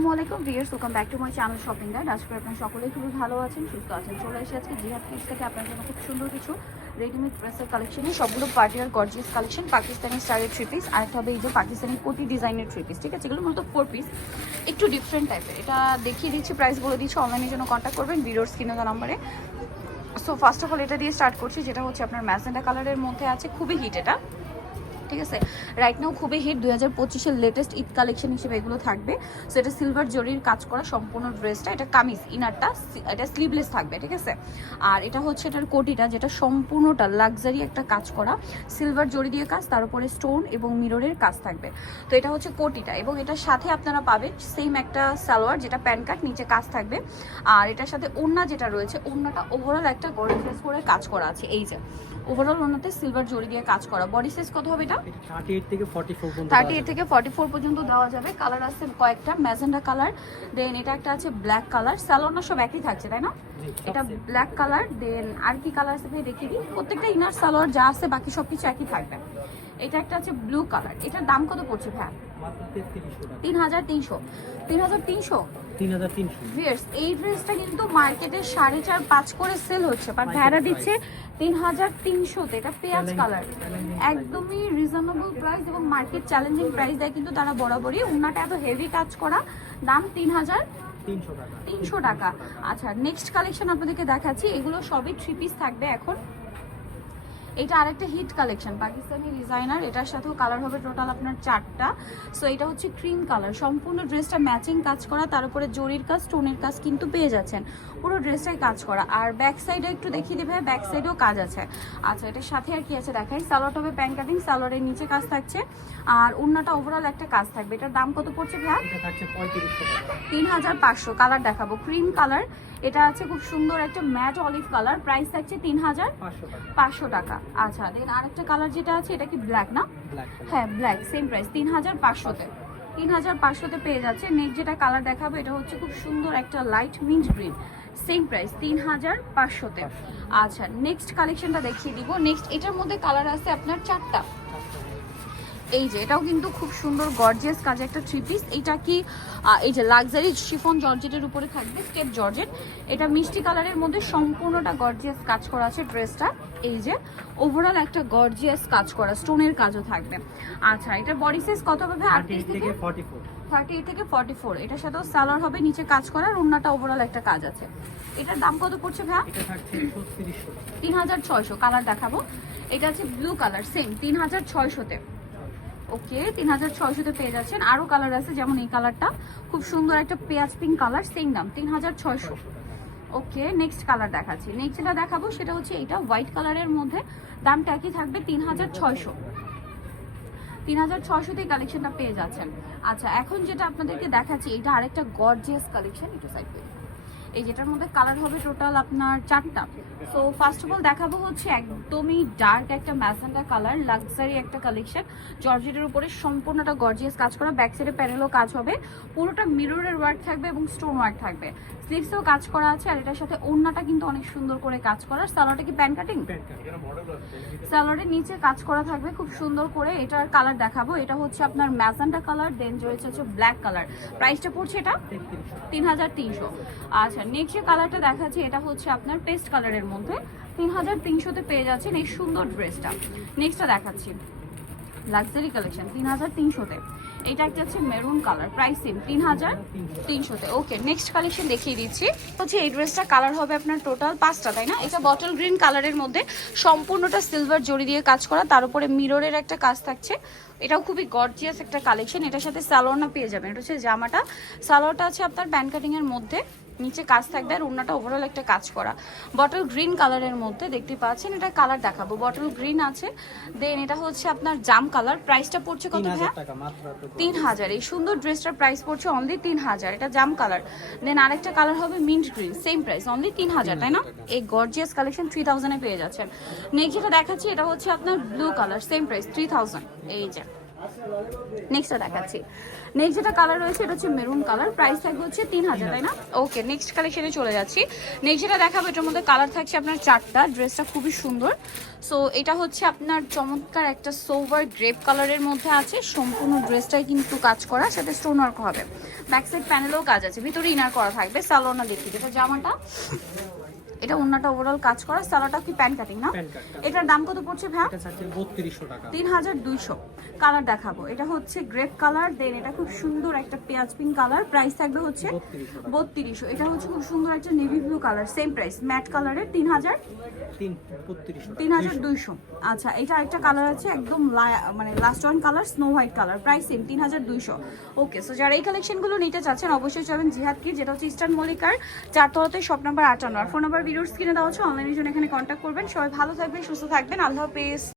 আসসালামাইকুম viewers, welcome back to my channel shopping guide. আজকে আপনারা সকলেই খুবই ভালো আছেন, সুস্থ আছেন। চলে এসে আজকে জিহাদ কিডস থেকে আপনার জন্য খুব সুন্দর কিছু রেডিমেড ড্রেসের কালেকশনে সবগুলো পার্টি আর গর্জিয়াস কালেকশন, পাকিস্তানি স্টাইলের থ্রি পিস, আর একটা হবে এই যে পাকিস্তানি কোটি ডিজাইনের থ্রি পিস। ঠিক আছে, এগুলো মূলত 4 পিস, একটু ডিফারেন্ট টাইপের। এটা দেখিয়ে দিচ্ছি, প্রাইস বলে দিচ্ছি, অনলাইনের জন্য কন্ট্যাক্ট করবেন ভিডিওর স্ক্রিনে দেওয়া নাম্বারে। সো ফার্স্ট অফ অল এটা দিয়ে স্টার্ট করছি, যেটা হচ্ছে আপনার ম্যাজেন্ডা কালারের মধ্যে আছে, খুবই হিট এটা। ঠিক আছে, রাইট নাও খুবই হিট, 2025-এর লেটেস্ট ঈদ কালেকশন হিসেবে এগুলো থাকবে। সো এটা সিলভার জরির কাজ করা সম্পূর্ণ ড্রেসটা, এটা কামিজ, ইনারটা এটা স্লিভলেস থাকবে। ঠিক আছে, আর এটা হচ্ছে এটার কোটিটা, যেটা সম্পূর্ণটা লাক্সারি একটা কাজ করা, সিলভার জরি দিয়ে কাজ, তার উপরে স্টোন এবং মিররের কাজ থাকবে। তো এটা হচ্ছে কোটিটা, এবং এটার সাথে আপনারা পাবেন সেম একটা সালোয়ার, যেটা প্যান্ট কাট, নিচে কাজ থাকবে। আর এটার সাথে ওড়না যেটা রয়েছে, ওড়নাটা ওভারঅল একটা গর্জিয়াস করে কাজ করা আছে। এই যে ওভারঅল ওড়নাতে সিলভার জরি দিয়ে কাজ করা। বডি সাইজ কত হবে? এটা 38 থেকে 44 পর্যন্ত দেওয়া যাবে। কালার আছে কয়েকটা, ম্যাজেন্ডা কালার, দেন এটা একটা আছে ব্ল্যাক কালার। স্যালোনা সব একই থাকছে, তাই না? এটা ব্ল্যাক কালার, দেন আর কি কালার আছে ভাই দেখিয়ে দিই। প্রত্যেকটা ইনার সালোয়ার যা আছে বাকি সবকিছু একই থাকবে। এটা একটা আছে ব্লু কালার। এটার দাম কত পড়ছে ভাই? 3300। ভিউয়ার্স, এই ড্রেসটা কিন্তু মার্কেটে 4.5-5 করে সেল হচ্ছে, বাট ভাড়া দিচ্ছে 3300-তে। এটা পেঁয়াজ কালার, একদমই রিজনেবল প্রাইস এবং মার্কেট চ্যালেঞ্জিং প্রাইস দেয় কিন্তু তারা বরাবরই। ওনাটা এত হেভি কাজ করা, দাম 3300 টাকা। আচ্ছা, নেক্সট কালেকশন আপনাদেরকে দেখাচ্ছি, এগুলো সবই থ্রি পিস থাকবে এখন। এটা আরেকটা হিট কালেকশন, পাকিস্তানি ডিজাইনার, এটার সাথেও কালার হবে টোটাল আপনার 4টা। সো এটা হচ্ছে ক্রিম কালার, সম্পূর্ণ ড্রেসটা ম্যাচিং কাজ করা, তার উপরে জরির কাজ, স্টোনের কাজ কিন্তু পেয়ে যাচ্ছেন, পুরো ড্রেসটাই কাজ করা। আর ব্যাক সাইডে একটু দেখিয়ে দিবে, ব্যাক সাইডেও কাজ আছে। আচ্ছা, এটার সাথে আর কি আছে দেখাই। সালোয়ারটা হবে প্যান্ট কাটিং, সালোয়ারের নিচে কাজ থাকছে, আর ওড়নাটা ওভারঅল একটা কাজ থাকবে। এটার দাম কত পড়ছে ভাই? 3500। কালার দেখাবো, ক্রিম কালার, এটা আছে খুব সুন্দর একটা ম্যাট অলিভ কালার, প্রাইস থাকছে 3500 টাকা। আচ্ছা, দেন আরেকটা কালার যেটা আছে, এটা কি ব্ল্যাক না? হ্যাঁ ব্ল্যাক, সেম প্রাইস 3500-তে। 3500-তে পেয়ে যাচ্ছে। নেক্সট যেটা কালার দেখাবো, এটা হচ্ছে খুব সুন্দর একটা light mint green, same price 3500-তে। আচ্ছা, নেক্সট কালেকশনটা দেখিয়ে দিব। নেক্সট এটার মধ্যে কালার আছে আপনার 4টা। এই যে এটাও কিন্তু খুব সুন্দর গর্জিয়াস কাজে একটা থ্রি পিস। এটা কি এই যে লাক্সারি শিফন জর্জেটের উপরে থাকবে, স্টেপ জর্জেট। এটা মিষ্টি কালারের মধ্যে সম্পূর্ণটা গর্জিয়াস কাজ করা আছে ড্রেসটা। এই যে ওভারঅল একটা গর্জিয়াস কাজ করা, স্টোনের কাজও থাকবে। আচ্ছা, এটা বডি সাইজ কত হবে? 38 থেকে 44। এটার সাথেও সালোয়ার হবে, নিচে কাজ করা, আর ওড়নাটা ওভারঅল একটা কাজ আছে। এটার দাম কত পড়ছে ভাই? 3600। কালার দেখাবো, এটা আছে ব্লু কালার, সেম 3600-তে। ওকে, 3600-তে পেয়ে যাচ্ছেন। আরো কালার আছে, যেমন এই কালারটা খুব সুন্দর একটা পেঁয়াজ পিঙ্ক কালার, সেম দাম 3600। ওকে, নেক্সট কালার দেখাচ্ছি। নেক্সট যেটা দেখাবো সেটা হচ্ছে এটা হোয়াইট কালারের মধ্যে, দামটা একই থাকবে 3600। 3600-তে কালেকশনটা পেয়ে যাচ্ছেন। আচ্ছা, এখন যেটা আপনাদেরকে দেখাচ্ছি, এটা আরেকটা গর্জিয়াস কালেকশন, একটু সাইড করে। এই যেটার মধ্যে কালার হবে টোটাল আপনার 4টা। সো ফার্স্ট অফ অল দেখাবো হচ্ছে একদমই ডার্ক একটা ম্যাজেন্ডা কালার, লাক্সারি একটা কালেকশন, জর্জেটের উপরে সম্পূর্ণটা গর্জিয়াস কাজ করা, ব্যাক সাইডে প্যানেলও কাজ হবে, পুরোটা মিররের ওয়ার্ক থাকবে এবং স্টোন ওয়ার্ক থাকবে, স্লিভসেও কাজ করা আছে। আর এটার সাথে ওড়নাটা কিন্তু অনেক সুন্দর করে কাজ করা। সালোয়ারটা কি প্যান্ট কাটিং? সালোয়ারের নিচে কাজ করা থাকবে খুব সুন্দর করে। এটার কালার দেখাবো, এটা হচ্ছে আপনার ম্যাজেন্ডা কালার, দেন রয়েছে হচ্ছে ব্ল্যাক কালার। প্রাইসটা পড়ছে এটা 3300। আচ্ছা, নেক্সট যে কালারটা দেখাচ্ছি, এটা হচ্ছে আপনার পেস্ট কালারের মধ্যে, 3300-তে পেয়ে যাচ্ছেন এই সুন্দর ড্রেসটা। নেক্সটটা দেখাচ্ছি লাক্সারি কালেকশন, 3300-তে। এটা একটা হচ্ছে মেরুন কালার, প্রাইস সেম 3300-তে। ওকে, নেক্সট কালেকশন দেখিয়ে দিচ্ছি। হচ্ছে এই ড্রেসটা কালার হবে আপনার টোটাল 5টা, তাই না? এটা বটল গ্রিন কালারের মধ্যে, সম্পূর্ণটা সিলভার জরি দিয়ে কাজ করা, তার উপরে মিররের একটা কাজ থাকছে। এটাও খুবই গর্জিয়াস একটা কালেকশন। এটার সাথে সালোয়ারটা পেয়ে যাবেন, এটা হচ্ছে জামাটা, সালোয়ারটা আছে আপনার প্যান্ট কাটিং এর মধ্যে, নিচে কাজ থাকবে, আর ওড়নাটা ওভারঅল একটা কাজ করা, বটল গ্রিন কালারের মধ্যে দেখতে পাচ্ছেন। এটা কালার দেখাবো, বটল গ্রিন আছে, দেন এটা হচ্ছে আপনার জাম কালার। প্রাইসটা পড়ছে কত ভাই? 3000। এই সুন্দর ড্রেসটার প্রাইস পড়ছে অনলি 3000। এটা জাম কালার, দেন আরেকটা কালার হবে mint green, same price only 3000, তাই না? এই গর্জিয়াস কালেকশন 3000-এ পেয়ে যাচ্ছেন। নেক্সট যেটা দেখাচ্ছি, এটা হচ্ছে আপনার ব্লু কালার, সেম প্রাইস 3000। এই যে নেক্সটটা দেখাচ্ছি। নেক্সট যেটা কালার রয়েছে এটা হচ্ছে মেরুন কালার, প্রাইস থাকবে হচ্ছে 3000, তাই না? ওকে, নেক্সট কালেকশনে চলে যাচ্ছি। নেক্সট যেটা দেখাবো এটার মধ্যে কালার থাকছে আপনার 4টা। ড্রেসটা খুবই সুন্দর। সো এটা হচ্ছে আপনার চমৎকার একটা সোভার গ্রেপ কালারের মধ্যে আছে। সম্পূর্ণ ড্রেসটাই কিন্তু কাজ করা, সাথে স্টোন ওয়ার্ক হবে। ব্যাক সাইড প্যানেলেও কাজ আছে, ভিতরে ইনার করা থাকবে। সালোয়ারটা দেখি, যেটা জামাটা এটা ওন্নাটা ওভারঅল কাজ করা, সালোয়ারটা কি প্যান্ট কাটিং না? এটার দাম কত পড়ছে ভাই? এটা চাচ্ছে 3200 টাকা। 3200। কালার দেখাবো, এটা হচ্ছে গ্রেপ কালার, দেন এটা খুব সুন্দর একটা পেঁয়াজ পিঙ্ক কালার, প্রাইস থাকবে হচ্ছে 3200। এটা হচ্ছে খুব সুন্দর একটা navy blue colour, same price matte কালারের 3200। আচ্ছা, এটা একটা কালার আছে একদম মানে last one colour, snow white colour, price same 3200। Okay, so যারা এই কালেকশনগুলো নিতে চাচ্ছেন অবশ্যই চলেন জিহাদ কি, যেটা হচ্ছে ইস্টার্ন মল্লিকার 4 তলাতে, শপ নাম্বার 58। আর ফোন নাম্বার ভিডিওর স্ক্রিনে দেওয়া হচ্ছে, অনলাইনের জন্য এখানে কন্ট্যাক্ট করবেন। সবাই ভালো থাকবেন, সুস্থ থাকবেন, আল্লাহ হাফেজ।